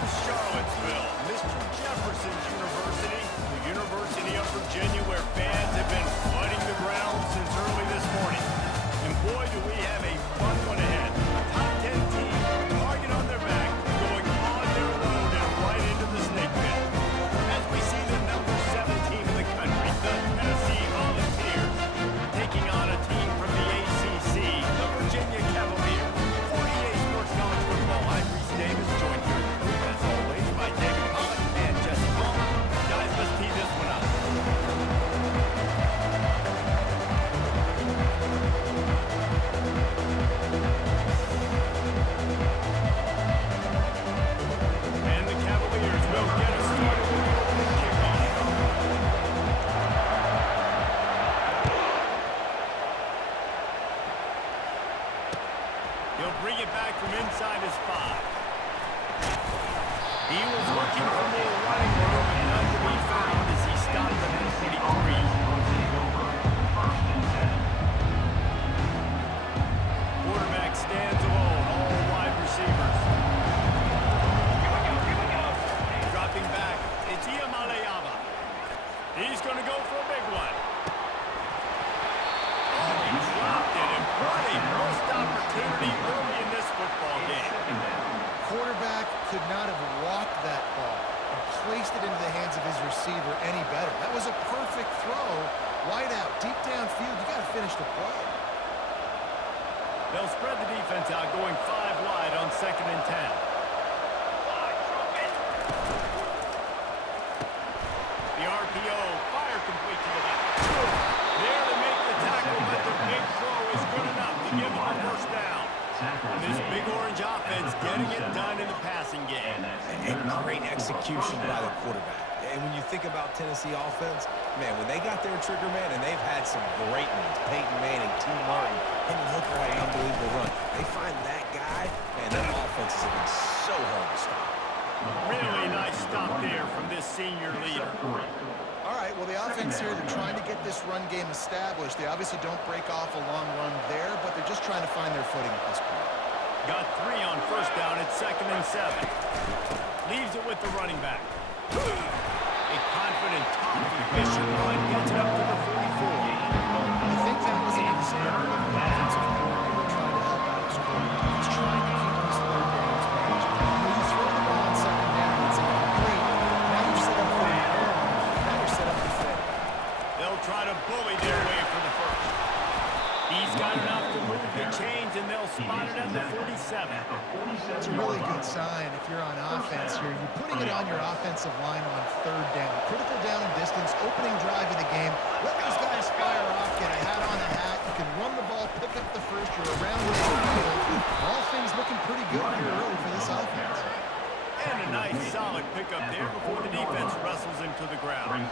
to Charlottesville, Mr. Jefferson's University, the University of Virginia, where fans have been flooding the ground since early this morning. And boy, do we have a fun one ahead. Top 10 team, target on their back, going on their road and right into the snake pit. As we see the number 7 team in the country, the Tennessee Volunteers, taking on a team from the ACC, the Virginia Cavaliers. For EA Sports College Football, I'm Reese Davis, joined here as always by David Pollock and Jesse Palmer. Guys, let's tee this one up. And the Cavaliers will get us started with the opening kickoff. He'll bring it back from inside his 5. He was looking for more running room and none to be found as he stopped him at 23. Quarterback stands alone, all wide receivers. Dropping back, it's Ncaa. He's going to go for a big one. Oh, he dropped it, and what a missed opportunity early in this football game. Quarterback could not have walked that ball and placed it into the hands of his receiver any better. That was a perfect throw. Wide out, deep downfield. You got to finish the play. They'll spread the defense out, going 5 wide on 2nd and 10. The RPO, fire complete to the left. There to make the tackle, but the big throw is good enough to give them a first down. And this big orange offense getting it done in the passing game. And great execution by the quarterback. And when you think about Tennessee offense, man, when they got their trigger man, and they've had some great ones, Peyton Manning, T. Martin, Hendon Hooker had an unbelievable run. They find that guy, man, their offenses have been so hard to stop. Really nice stop there from this senior leader. All right, well, the offense here, they're trying to get this run game established. They obviously don't break off a long run there, but they're just trying to find their footing at this point. Got 3 on first down at 2nd and 7. Leaves it with the running back. A confident, tough, efficient run gets it up to the 44. I think that was an example of an offensive coordinator trying to help out his quarterback. He's trying to keep these third downs managed. When you throw the ball on 2nd down, it's incomplete. Now you're set up for a run. Now you're set up to fail. They'll try to bully their way for the first. He's got enough to move the chains, and they'll spot it at the 47. It's a really good sign if you're on offense here. You're putting it on your offensive line on 3rd down. Critical down and distance, opening drive of the game. Let these guys fire off, get a hat on a hat. You can run the ball, pick up the first. You're around the field. All things looking pretty good here early for this offense. And a nice solid pickup there before the defense wrestles him to the ground.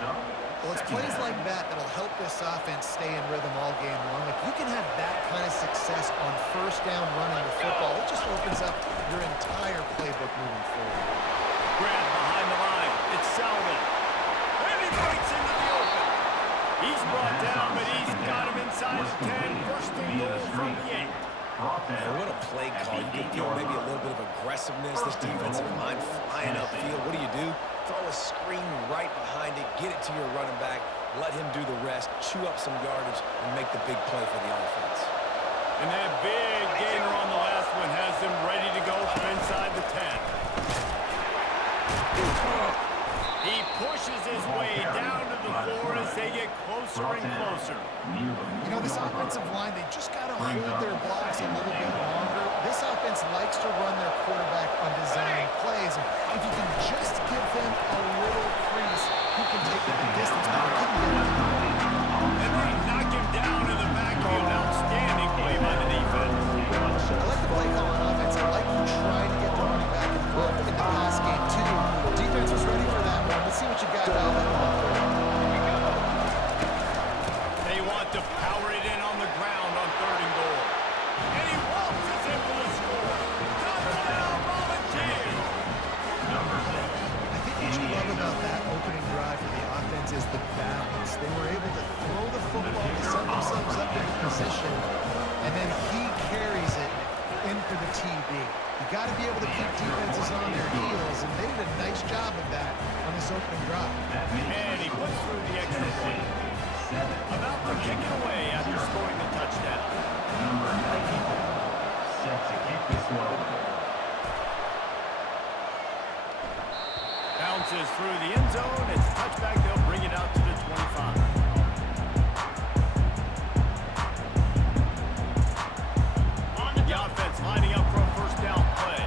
Well, it's plays like that that'll help this offense stay in rhythm all game long. If you can have that kind of success on first down running the football, it just opens up your entire playbook moving forward. Grab behind the line. It's Salvin. And he breaks into the open. He's brought down, but he's got him inside the 10. First and goal from the 8. Man, what a play call. You can feel maybe a little bit of aggressiveness. This defensive line flying upfield. What do? Throw a screen right behind it. Get it to your running back. Let him do the rest. Chew up some yardage and make the big play for the offense. And that big gainer on the last one has them ready to go from inside the 10. He pushes his way down to the floor as they get closer and closer. You know, this offensive line, they just got to hold their blocks a little bit longer. This offense likes to run their quarterback on design plays. And if you can just give them a little crease, he can take it the distance. And they knock him down in the backfield. Outstanding play by the defense. I like the play call on offense. I like you trying to get the running back involved in the pass game, too. Defense was ready for that one. Let's see what you got out of that one. They want to power it in on the ground on 3rd and goal. And he waltzes in for the score. Touchdown, Volunteers! I think what you love about that opening drive for the offense is the balance. They were able to throw the football to set themselves up in position, and then he carries it in for the TD. You got to be able to keep defenses on their heels, and they did a nice job of that on this opening drive. And he puts through the extra point. About to kick it away after scoring the touchdown. Number 94, set to kick this one away. Bounces through the end zone. It's a touchback. They'll bring it out to the 25. The offense lining up for a first down play.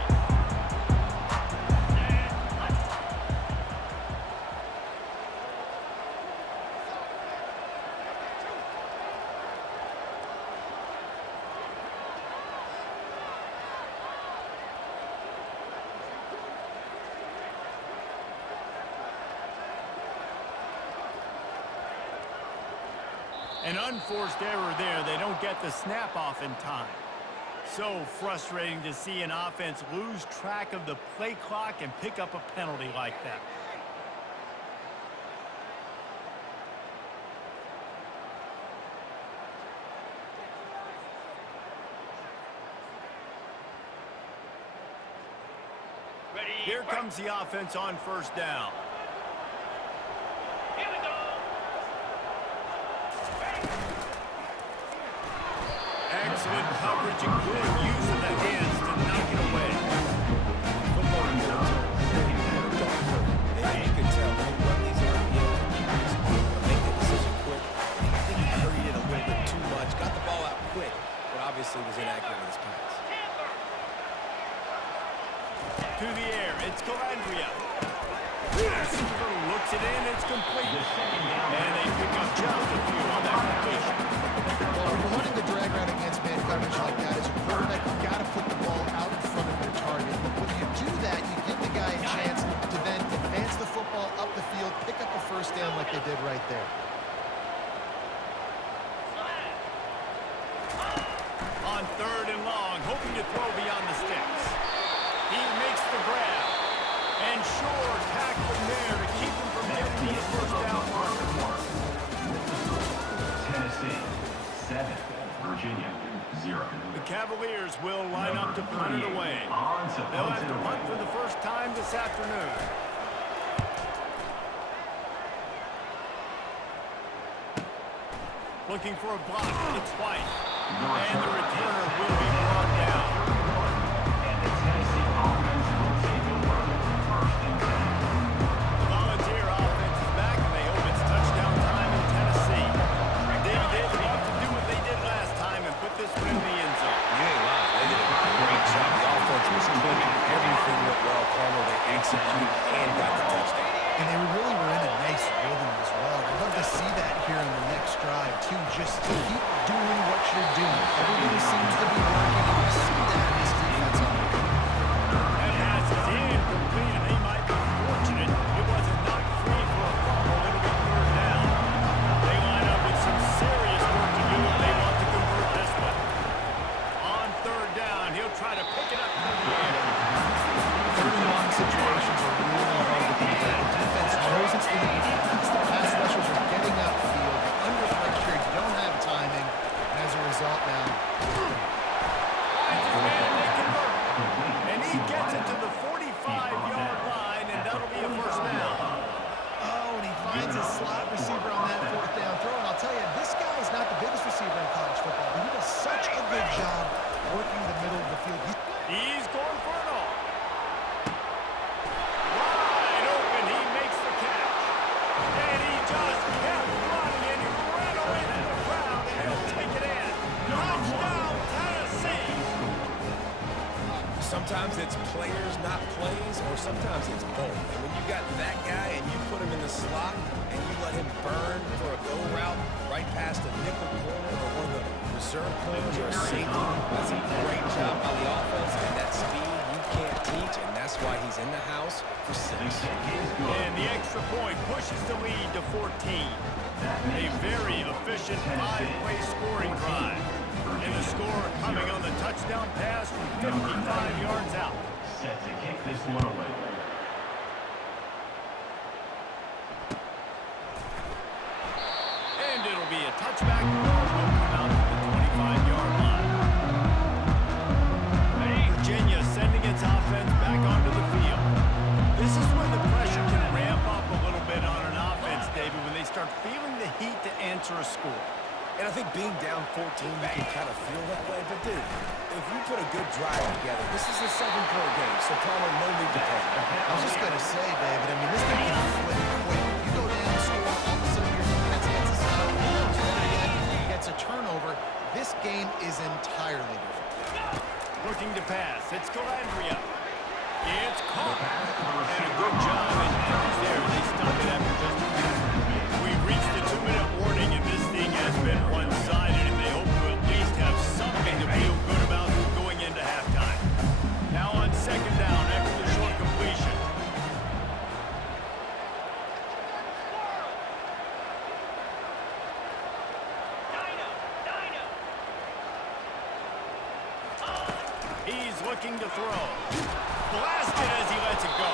An unforced error there. They don't get the snap off in time. So frustrating to see an offense lose track of the play clock and pick up a penalty like that. Here comes the offense on first down. Excellent coverage and good use of the hands to knock it away. Football is a don't hurt. And you can tell when you run these RPOs and you just want to make the decision quick. I think he hurried it a little bit too much, got the ball out quick, but obviously was inaccurate in his pass. To the air, it's Calandria. Receiver looks it in, it's complete. And they pick up just a few on that completion. Well, when you're running the drag route against man coverage like that, as a quarterback, you've got to put the ball out in front of your target. When you do that, you give the guy a chance to then advance the football up the field, pick up a first down like they did right there. On third and long, hoping to throw beyond the sticks. He makes the grab. And sure, tackling there to keep him from getting to the first down marker. Tennessee, 7, Virginia, 0. The Cavaliers will line up to punt it away. They'll have to punt for the first time this afternoon. Looking for a block. It's White. And the returner will be brought down. And the Tennessee offense will take over first and 10. The Volunteer offense is back, and they hope it's touchdown time in Tennessee. They'd love to do what they did last time and put this one in the end zone. You ain't lying. They did a great job. The offense was clicking. Everything went well. Palmer, they executed and got the touchdown. And they really were in a nice rhythm as well. I'd love to see that here in the next drive, too. Just keep doing what you're doing. Everybody seems to be working, and you see that in this defense on the field. That pass is incomplete, and they might be fortunate it wasn't knocked free for a fumble. It'll be third down. They line up with some serious work to do if they want to convert this one. On third down, he'll try to pick it up through the air. Third and long situations are really hard to convert. The defense knows it's going to be fast. The pass rushers are getting upfield. They're under pressure. You don't have timing. And as a result now, And he gets it to the 45-yard line, and that'll be a first down. oh, and he finds his slot receiver on that fourth down throw. And I'll tell you, this guy is not the biggest receiver in college football, but he does such a good job working the middle of the field. He's going for it all. Wide open, he makes the catch. And he just kept running, and he ran away from the crowd, and he'll take it in. Touchdown, Tennessee. Sometimes it's players, not plays, or sometimes it's both. And when you got that guy and you put him in the slot and you let him burn for a go route right past a nickel corner or one of the reserve corners or a safety, that's a great job by the offense. And that speed you can't teach, and that's why he's in the house for 6. And the extra point pushes the lead to 14. A very efficient 5-play scoring drive. And the score coming on the touchdown pass from 55 yards out. Set to kick this one away. And it'll be a touchback. Will come out to the 25-yard line. Virginia sending it And I think being down 14, you can kind of feel that way. But, dude, if you put a good drive together, this is a 7-point game, so Palmer, no need to panic. I was just going to say, David, I mean, this thing can flip quick. You go down, score, all of a sudden your defense gets a stop. Who knows, better yet, gets a turnover. This game is entirely different. Looking to pass. It's Calandria. It's caught. And a good job. And he's there. They stop it after just a few. We've reached the 2-minute warning, and this thing has been one-sided, and they hope to at least have something to feel good about going into halftime. Now on second down after the short completion. He's looking to throw. Blasted as he lets it go.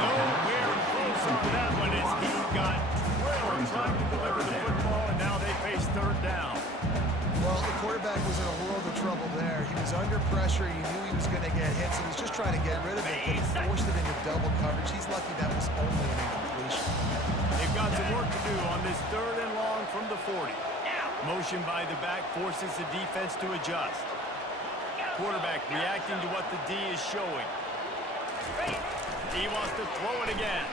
Nowhere close on that one as he got Twitter trying to deliver the football, and now they face third down. Well, the quarterback was in a world of trouble there. He was under pressure. He knew he was going to get hit, so he was just trying to get rid of it, but he forced it into double coverage. He's lucky that was only an incompletion. They've got some work to do on this third and long from the 40. Motion by the back forces the defense to adjust. Quarterback reacting to what the D is showing. He wants to throw it again.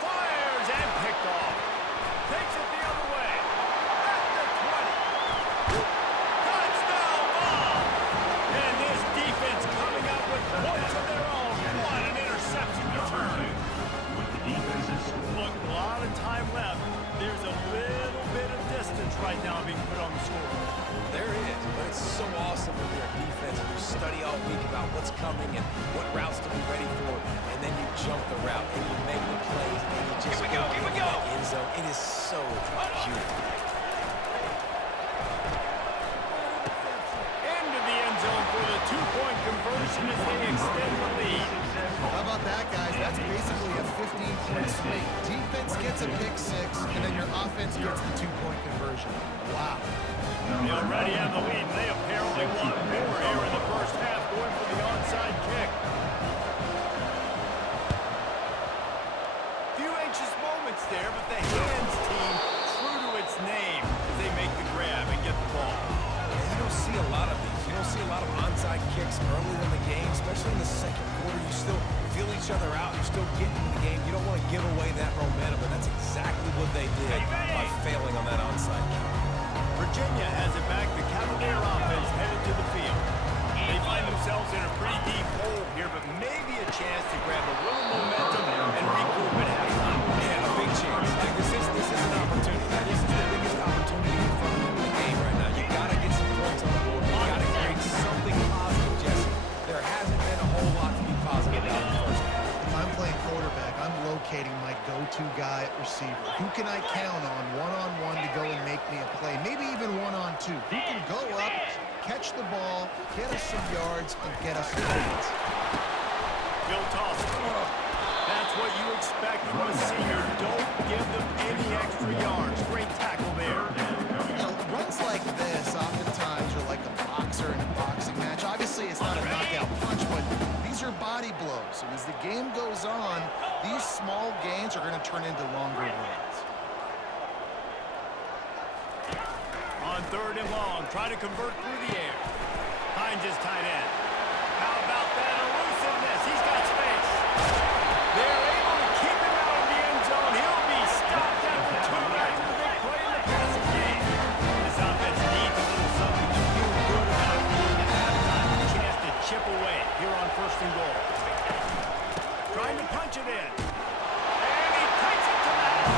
Fires and picked off. Takes it the other way. At the 20. Touchdown ball. And this defense coming up with points of their own. What an interception return. Look, a lot of time left. There's a little bit of distance right now being put on the scoreboard. There is, but it's so awesome with their defense. You study all week about what's coming and what routes to be ready for, and then you jump the route and you make the plays and you just go into that end zone. It is so beautiful. Into the end zone for the 2-point conversion as they extend the lead. How about that, guys? That's basically a 15-point swing. Defense gets a pick 6, and then your offense gets the 2-point conversion. Wow. They already have the lead, and they apparently want more here in the first half, going for the onside kick. Few anxious moments there, but the hands team true to its name as they make the grab and get the ball. And you don't see a lot of these. You don't see a lot of onside kicks early in the game, especially in the second quarter. You still feel each other out. You're still getting in the game. You don't want to give away that momentum, and that's exactly what they did by failing on that onside kick. Virginia has it back. The Cavalier offense headed to the field. They find themselves in a pretty deep hole here, but maybe a chance to grab a little momentum and regroup at halftime. Yeah, a big chance. Like this is an opportunity. This is the biggest opportunity in front of them in the game right now. You got to get some points on the board. You got to create something positive, Jesse. There hasn't been a whole lot to be positive about in the first half. If I'm playing quarterback, I'm locating my go-to guy at receiver. Who can I count on one-on-one to go and make me a play? Maybe even one-on-two. Who can go up, catch the ball, get us some yards, and get us the points? Bill Tosser. That's what you expect from a senior. Don't give them any extra yards. Great tackle there. You know, runs like this oftentimes are like a boxer in a boxing match. Obviously, it's not a knockout punch, but these are body blows. And as the game goes on, these small gains are going to turn into longer runs. On third and long, try to convert through the air. Finds his tight end. How about that elusiveness? He's got space. They're able to keep him out of the end zone. He'll be stopped after 2 after the big play in the passing game. This offense needs a little something to feel good about going to halftime. A chance to chip away here on first and goal. Trying to punch it in. And he takes it to that.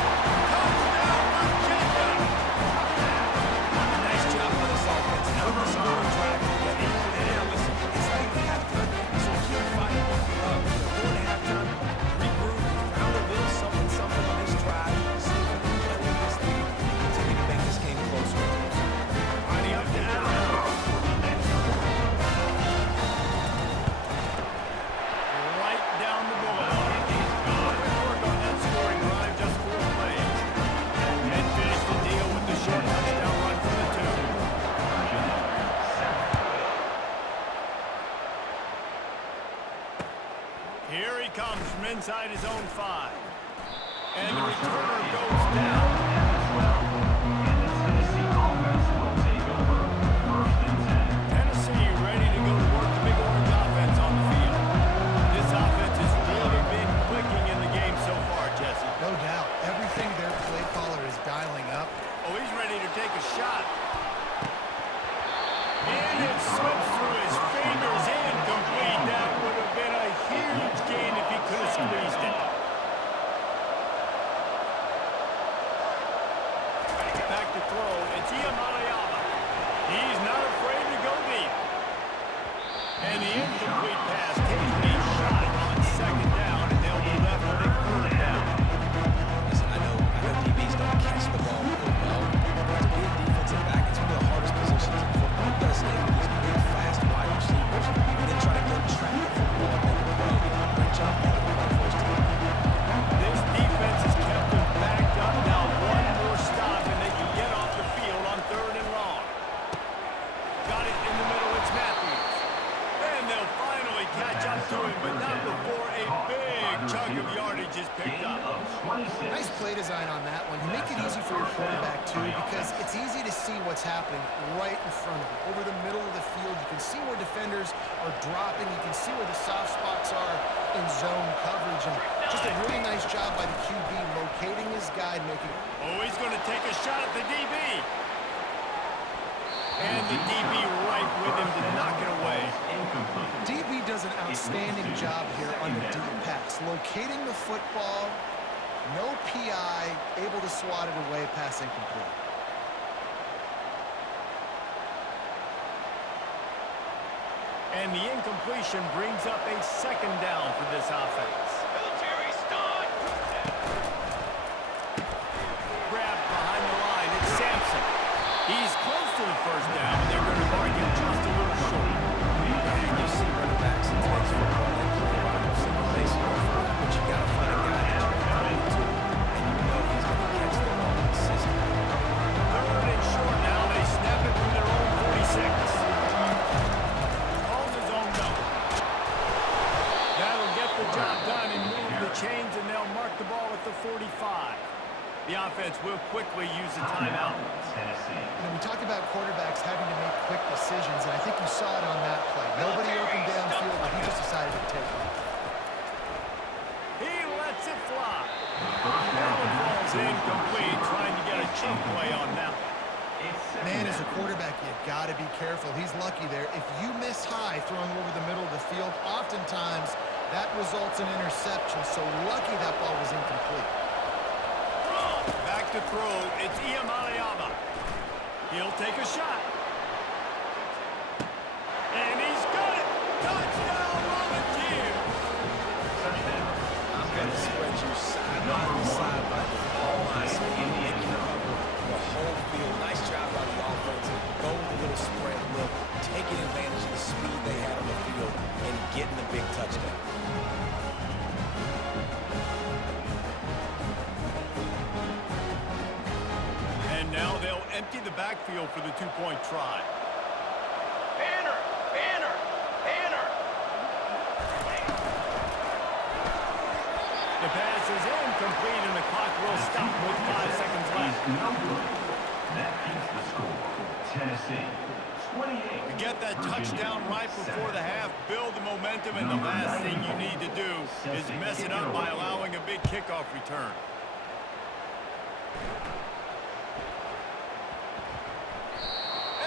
Touchdown, Virginia! Nice job by this offense. Now we're scoring, drive together. And now listen, it's like halftime. So keep fighting. Going to halftime, regroup, found a little something on this drive. See if we can play with this lead and continue to make this game closer and closer. Lining up to Allen. Right down the boulevard. Quick work on that scoring drive, just 4 plays. And finish the deal with the short touchdown run from the 2. Here he comes from inside his own 5. And the returner goes down. And the incomplete pass taking a shot on second down, and they'll be left with a third down. Listen, I know DBs don't catch the ball real well, but to be a defensive back, it's one of the hardest positions in football. You gotta stay with these big, fast wide receivers, and then try to go track the football and make a play. Great job making the play first team. This defense has kept them backed up. Now one more stop, and they can get off the field on third and long. Got it in the middle. It's Matthews. And they'll finally catch up to him, but not before a big chunk of yardage is picked up. Nice play design on that one. You make it easy for your quarterback, too, because it's easy to see what's happening right in front of you. Over the middle of the field, you can see where defenders are dropping. You can see where the soft spots are in zone coverage. And just a really nice job by the QB locating his guy and making... Oh, he's going to take a shot at the DB. And the DB right with him to knock it away. DB does an outstanding job here on the deep pass. Locating the football, no PI, able to swat it away, pass incomplete. And the incompletion brings up a second down for this offense. Military stun. Grabbed behind the line. It's Sampson. He's close to the first down, and they're going to mark him just a little short. And you see running backs in today's football, they play a lot of single baseball, but you got to find a guy that you can throw it to, and you know he's going to catch the ball consistently. Third and short now. They snap it from their own 46. Calls his own number. That'll get the job done and move the chains, and they'll mark the ball at the 45. The offense will quickly use a timeout. We talk about quarterbacks having to make quick decisions, and I think you saw it on that play. Nobody opened downfield, but he just decided to take it. He lets it fly. Now it falls incomplete, trying to get a cheap play on that. Man, as a quarterback, you got to be careful. He's lucky there. If you miss high throwing over the middle of the field, oftentimes that results in interception. So lucky that ball was incomplete. Back to throw. It's Ncaa. He'll take a shot. And he's got it. Touchdown, Volunteers. I'm going to spread you side by side by the ball line speed and you cover the whole field. Nice job by the offense. Go with a little spread look, taking advantage of the speed they had on the field and getting the big touchdown. And now they'll empty the backfield for the two-point try. Banner! Banner! Banner! The pass is incomplete, and the clock will stop with 5 seconds left. No good. That keeps the score. Tennessee, 28. To get that touchdown right before the half, build the momentum, and the last thing you need to do is mess it up by allowing a big kickoff return.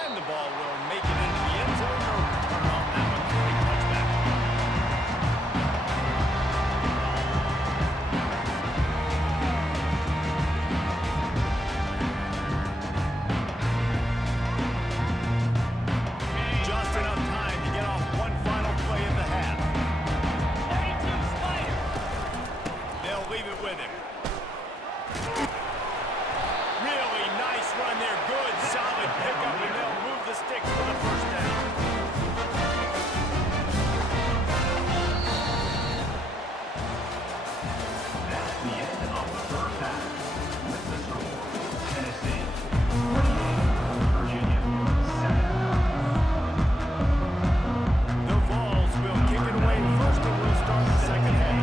And the ball will make it into the end zone. No return on that one for a touchback. Just enough time to get off one final play of the half. 32 Spider. They'll leave it with him. Really nice run there. Good, solid pickup, and they'll move the sticks for the first down. That's the end of the first half. With the score, Tennessee, 28. Virginia, 7. The Vols will kick it away first, and we'll start the second half.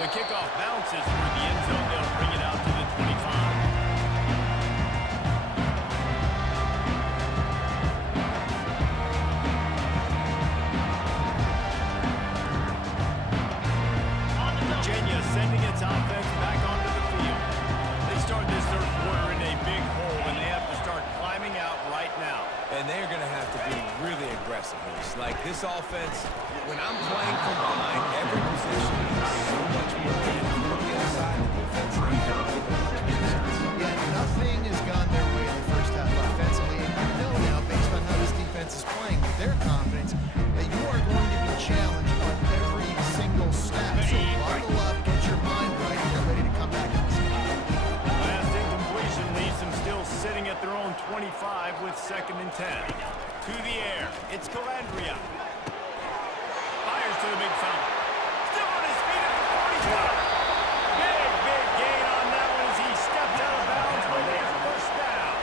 The kickoff bounces through the end zone. They'll bring it out to the 25. Virginia sending its offense back onto the field. They start this third quarter in a big hole, and they have to start climbing out right now. And they're going to have to be really aggressive. Like this offense, when I'm playing from behind, every position is so much more. And if you look inside the defense, they don't give them much resistance. it's 2nd and 10. To the air. It's Calandria. Fires to the big fella. Still on his feet at the 45. Big gain on that one as he steps out of bounds with a first down.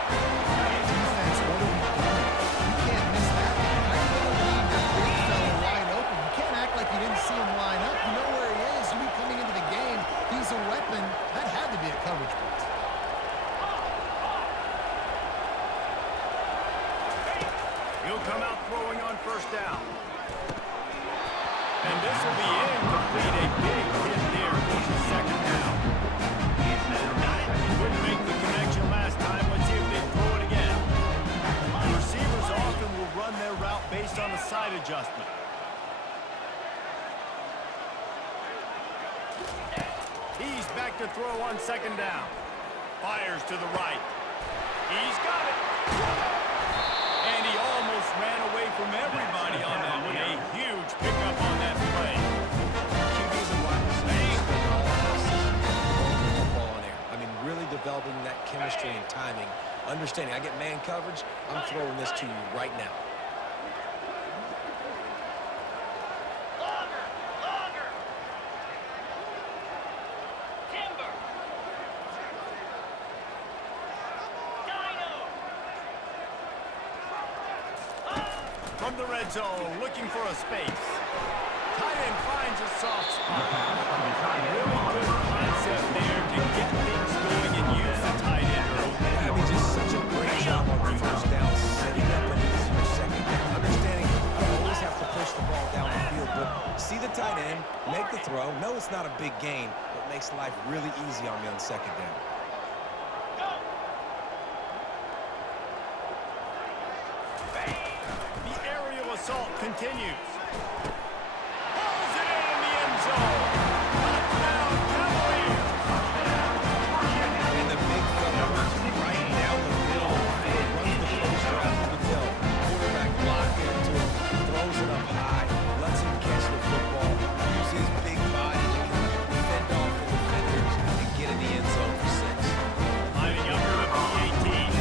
Defense, what are we doing? You can't miss that. How are you going to leave the big fella wide open? You can't act like you didn't see him line up. You know where he is. You knew coming into the game, he's a weapon. That had to be a coverage blitz. He'll come out throwing on first down. And this will be incomplete. A big hit there for the 2nd down. Couldn't make the connection last time. Let's see if they throw it again. Receivers often will run their route based on a side adjustment. He's back to throw on 2nd down. Fires to the right. He's got it. And he almost ran away from everybody on that one. A huge pickup on that play. QBs and wide receivers spend all offseason throwing the football on air. I mean, really developing that chemistry and timing. Understanding, I get man coverage, I'm throwing this to you right now. Longer. Timber. Dino. From the red zone, looking for a space. Tight end finds a soft spot. Really good concept there to get things going and use the tight end early. I mean, just such a great job on the first down, setting up an easier 2nd down. Understanding I always have to push the ball down the field, but see the tight end, make the throw. No, it's not a big gain, but makes life really easy on me on 2nd down. The aerial assault continues. Pulls it in the end zone. Touchdown, Cavaliers. And the big fella runs right down the middle of the field, runs the post route. You can tell quarterback blocked into him, throws it up high, lets him catch the football, use his big body to kind of fend off the defenders and get in the end zone for 6. Lining up for the P-18.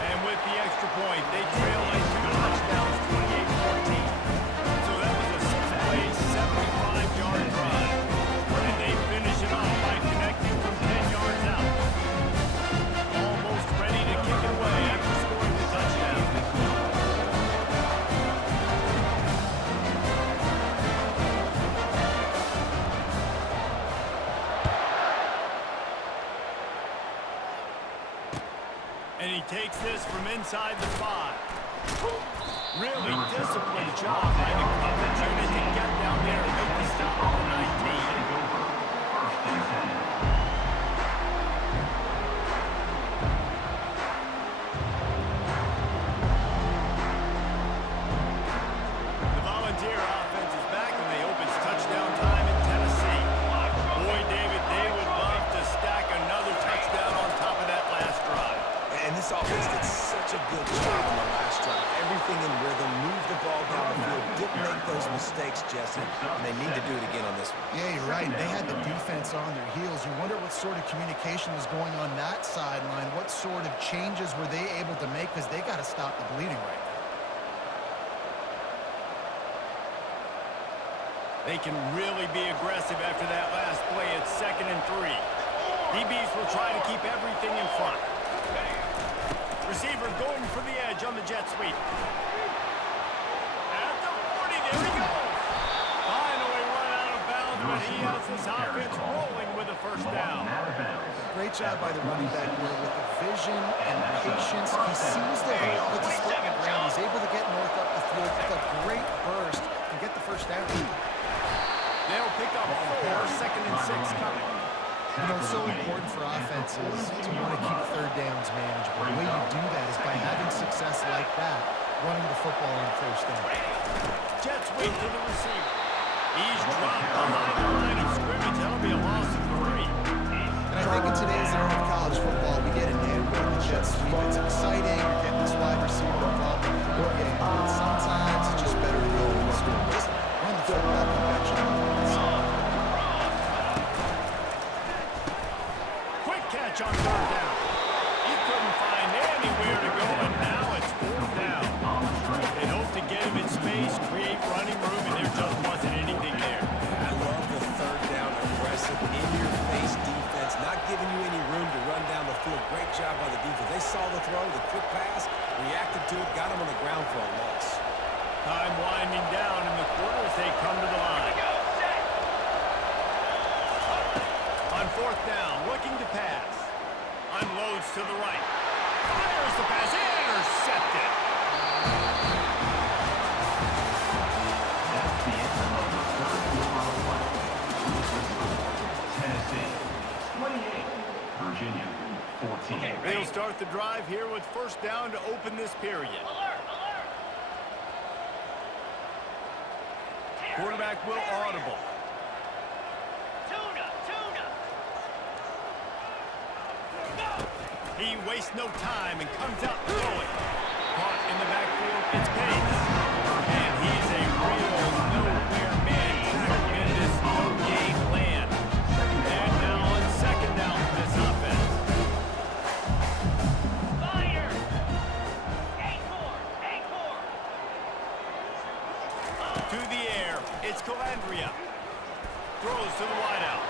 And with the extra point, they trail by 2 touchdowns, 28-14. So that was a 6-play, 75-yard drive. And they finish it off by connecting from 10 yards out. Almost ready to kick it away after scoring the touchdown. And he takes this from inside the 5. Really disciplined job by the coverage unit to get down there and make the stop at the 19. The Volunteer offense is back and they open touchdown time in Tennessee. Boy, David, they would love to stack another touchdown on top of that last drive. And this offense did such a good job on the last drive. Everything in rhythm, moved the ball down the field, didn't make those mistakes, Jesse, and they need to do it again on this one. Yeah, you're right. They had the defense on their heels. You wonder what sort of communication was going on that sideline. What sort of changes were they able to make because they got to stop the bleeding right now. They can really be aggressive after that last play. It's 2nd and 3. DBs will try to keep everything in front. Receiver going for the edge on the jet sweep. At the 40, there he goes. Finally run out of bounds, but he has his offense rolling with a first down. Great job by the running back here with the vision and patience. He sees the hole, puts his foot in the ground. He's able to get north up the field with a great burst and get the first down. They'll pick up 4, 2nd and 6 coming. You know, it's so important for offenses to want to keep 3rd downs manageable. The way you do that is by having success like that, running the football on first down. Jet sweep to the receiver. He's dropped behind the line of scrimmage. That'll be a loss of 3. And I think in today's era of college football, we get enamored with the jet sweep. It's exciting. You're getting this wide receiver involved in the run game. But sometimes it's just better to go and score. Just run the football convention. Quick catch switch on third down. He couldn't find anywhere to go, and now it's fourth down. They hoped to get him in space, create running room, and there just wasn't anything there. I love the third down aggressive, in-your-face defense, not giving you any room to run down the field. Great job by the defense. They saw the throw, the quick pass, reacted to it, got him on the ground for a loss. Time winding down in the quarter as they come to the line. On fourth down, looking to pass. Unloads to the right. Fires the pass. Intercepted. That's the end of the third quarter of play. Tennessee 28, Virginia 14. They'll start the drive here with first down to open this period. Alert, alert. Quarterback will audible. Tuna, tuna. Go. He wastes no time and comes out throwing. Caught in the backfield, it's Pace. And he's a real nowhere man tackling in this no-game land. And now on second down for this offense. Fire. Acorn. To the air, it's Calandria. Throws to the wideout.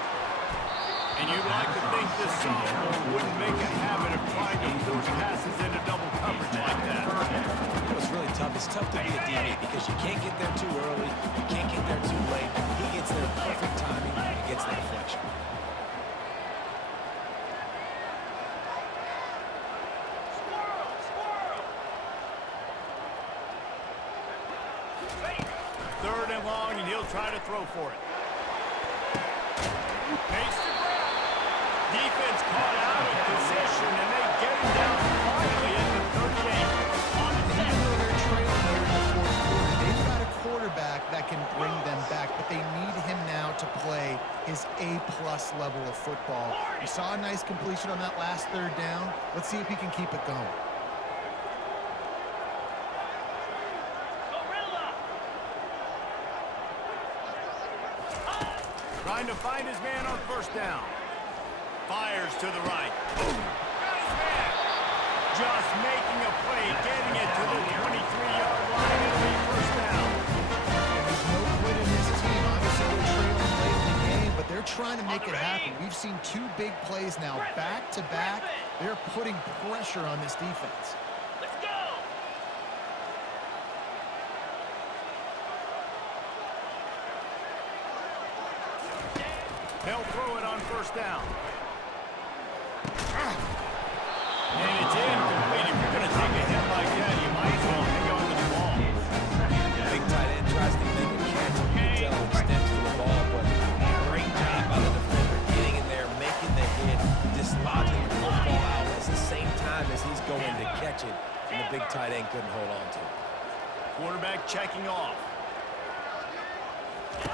And you'd like to think this sophomore wouldn't make a habit of trying to force passes into double coverage like that. You know, it's really tough. It's tough to be a DB because you can't get there too early. You can't get there too late. He gets there perfect timing and gets the deflection. Squirrel. Third and long, and he'll try to throw for it. Makes the grab. Defense caught out of position, and they get him down finally at the 38. On the Even though they're trailing here in the fourth quarter, they've got a quarterback that can bring them back, but they need him now to play his A-plus level of football. We saw a nice completion on that last third down. Let's see if he can keep it going. Gorilla. Trying to find his man on first down. Fires to the right. Boom. Got his man. Just making a play, getting it to the 23-yard line. It'll be first down. And there's no quit in this team. Obviously, they're trailing late in the game, but they're trying to make it happen. We've seen two big plays now, back-to-back. They're putting pressure on this defense. Let's go. They'll throw it on first down. And it's incomplete. If you're going to take a hit like that, you might as well hang on to the ball. Big tight end tries to make a catch. You can tell extends for the ball, but great job by the defender getting in there, making the hit, dislodging the football out at the same time as he's going to catch it, and the big tight end couldn't hold on to it. Quarterback checking off.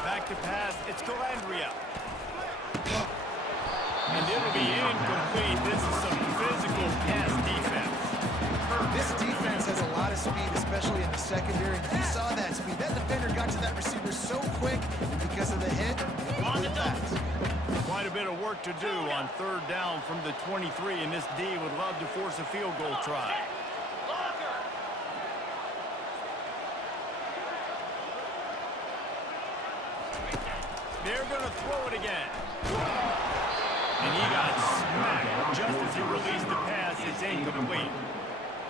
Back to pass. It's Calandria. And it'll be incomplete. This is some physical pass defense. This defense has a lot of speed, especially in the secondary. If you saw that speed, that defender got to that receiver so quick, and because of the hit, complete pass. Quite a bit of work to do on third down from the 23, and this D would love to force a field goal try. Locker. They're going to throw it again. And he got smacked just as he released the pass. It's incomplete.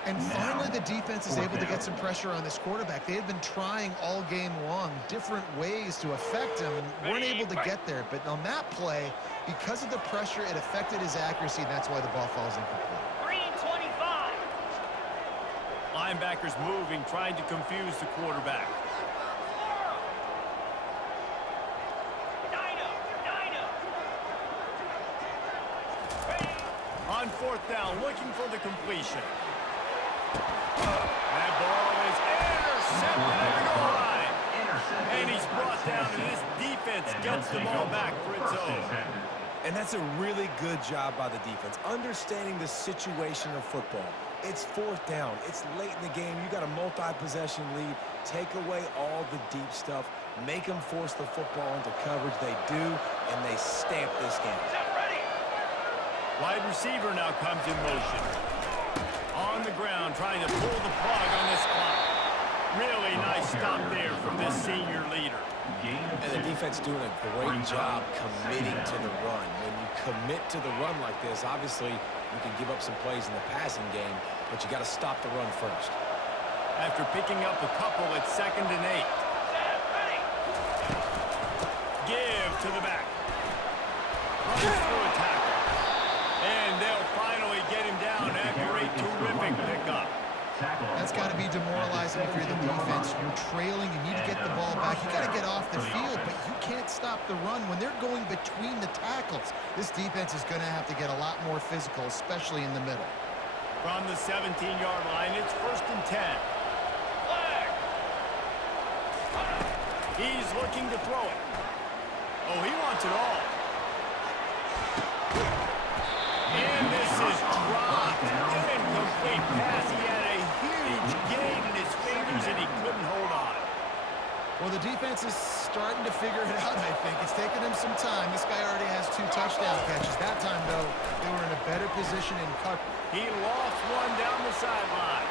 And finally, the defense is able to get some pressure on this quarterback. They had been trying all game long different ways to affect him and weren't able to get there. But on that play, because of the pressure, it affected his accuracy, and that's why the ball falls incomplete. Green 25. Linebackers moving, trying to confuse the quarterback. On fourth down, looking for the completion. That ball is intercepted at the goal line. And he's brought down, and this defense gets the ball back for its own. And that's a really good job by the defense, understanding the situation of football. It's fourth down. It's late in the game. You got a multi-possession lead. Take away all the deep stuff. Make them force the football into coverage. They do, and they stamp this game. Wide receiver now comes in motion. On the ground, trying to pull the plug on this clock. Really nice stop there from this senior leader. And the defense doing a great job committing to the run. When you commit to the run like this, obviously you can give up some plays in the passing game, but you got to stop the run first. After picking up a couple at 2nd and 8. Give to the back. Runs through a tackle. And they'll finally get him down after a terrific pickup. That's got to be demoralizing if you're the defense. You're trailing, you need to get the ball back. You got to get off the field, but you can't stop the run when they're going between the tackles. This defense is going to have to get a lot more physical, especially in the middle. From the 17-yard line, it's 1st and 10. He's looking to throw it. Oh, he wants it all. And this is dropped. Incomplete pass. He had a huge gain in his fingers, and he couldn't hold on. Well, the defense is starting to figure it out, I think. It's taken them some time. This guy already has 2 touchdown catches. That time, though, they were in a better position in coverage. He lost one down the sideline.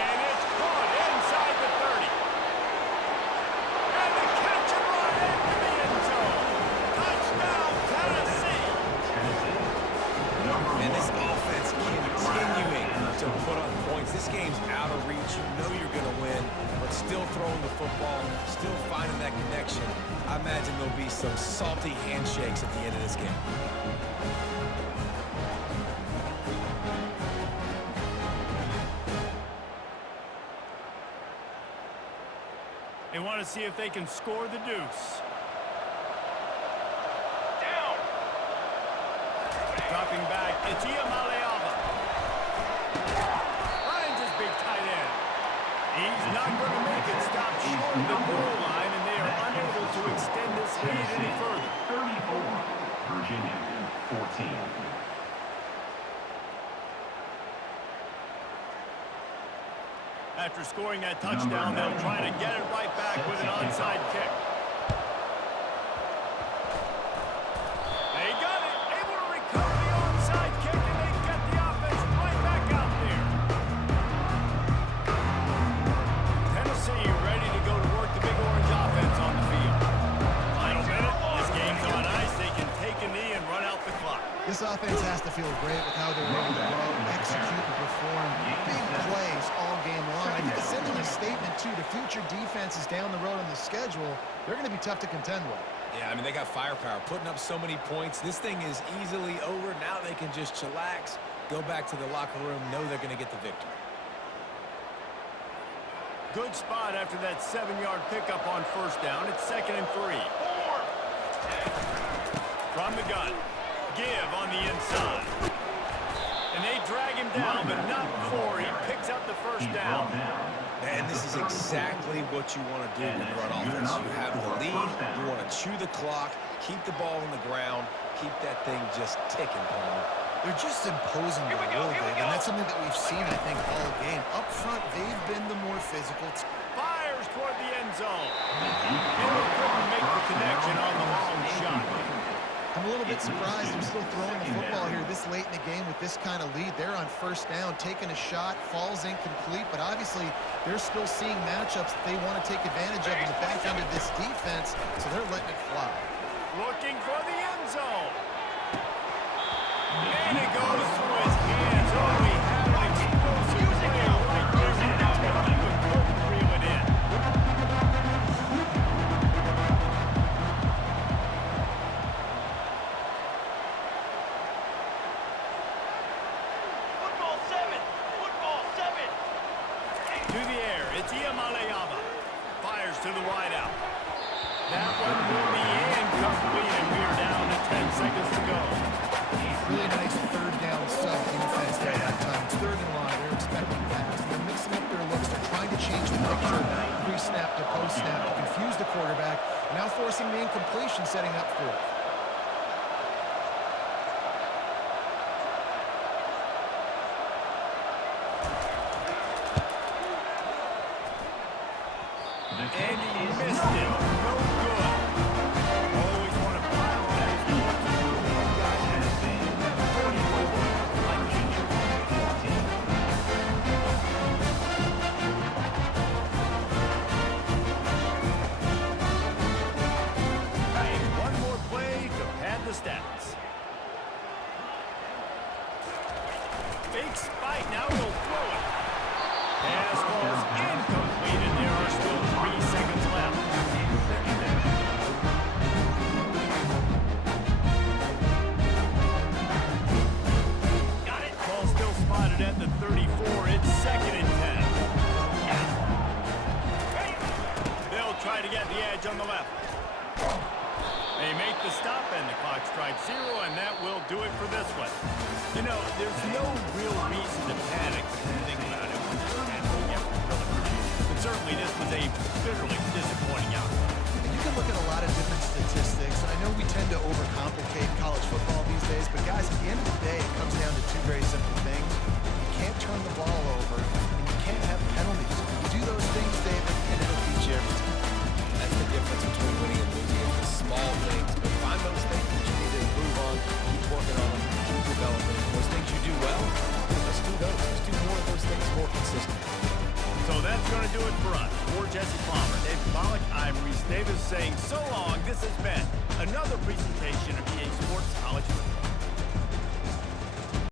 And it's caught inside the 30. And the catch and run into the end zone. Touchdown, Tennessee. And this offense continuing to put on points. This game's out of reach. You know you're going to win, but still throwing the football, still finding that connection. I imagine there'll be some salty handshakes at the end of this game. They want to see if they can score the deuce. Down. Dropping back, it's Ncaa. Finds his big tight end. He's not going to make it stop short of the goal line, and they are unable to extend this lead any further. 34, Virginia 14. After scoring that touchdown, they'll try to get it right back with an onside kick. They got it, able to recover the onside kick, and they get the offense right back out there. Tennessee ready to go to work the Big Orange offense on the field. Final minute, this game's on ice. They can take a knee and run out the clock. This offense has to feel great with how they're able to go, execute, and perform big plays all game long. I think it's sending a statement, too, to future defenses down the road on the schedule. They're going to be tough to contend with. Yeah, I mean, they got firepower, putting up so many points. This thing is easily over. Now they can just chillax, go back to the locker room, know they're going to get the victory. Good spot after that 7-yard pickup on 1st down. It's 2nd and 3. From the gun. Give on the inside. And they drag him down, but not before he picks up the 1st down. And this is exactly what you want to do when you're on offense. You have the lead, you want to chew the clock, keep the ball on the ground, keep that thing just ticking, Palmer. They're just imposing their will, Dave, and that's something that we've seen, I think, all game. Up front, they've been the more physical. Fires toward the end zone. Miller couldn't make the connection on the long shot. I'm a little bit surprised they're still throwing the football here this late in the game with this kind of lead. They're on 1st down, taking a shot, falls incomplete, but obviously they're still seeing matchups that they want to take advantage of in the back end of this defense, so they're letting it fly. Looking for the end zone. And it goes through his hands. Oh, he had an explosive play right there with the tackle, but couldn't reel it in. Football 7. Football 7. To the air, it's Ncaa. Fires to the wideout. That one will be incomplete, and we are down to 10 seconds to go. Really nice 3rd down sub defense there that time. It's 3rd and long. They're expecting pass. They're mixing up their looks. They're trying to change the picture pre-snap to post-snap to confuse the quarterback. Now forcing the incompletion, setting up 4th. And he missed it. No good. Always want to pile on his points. These guys Fake spike, now he'll throw it. Pass falls incomplete, and there are still 3 seconds left. Got it. Ball still spotted at the 34. It's 2nd and 10. They'll try to get the edge on the left. They make the stop, and the clock strikes 0, and that will do it for this one. You know, there's no real reason to panic if you think about it when you're standing up. But certainly this was a bitterly disappointing outcome. You can look at a lot of different statistics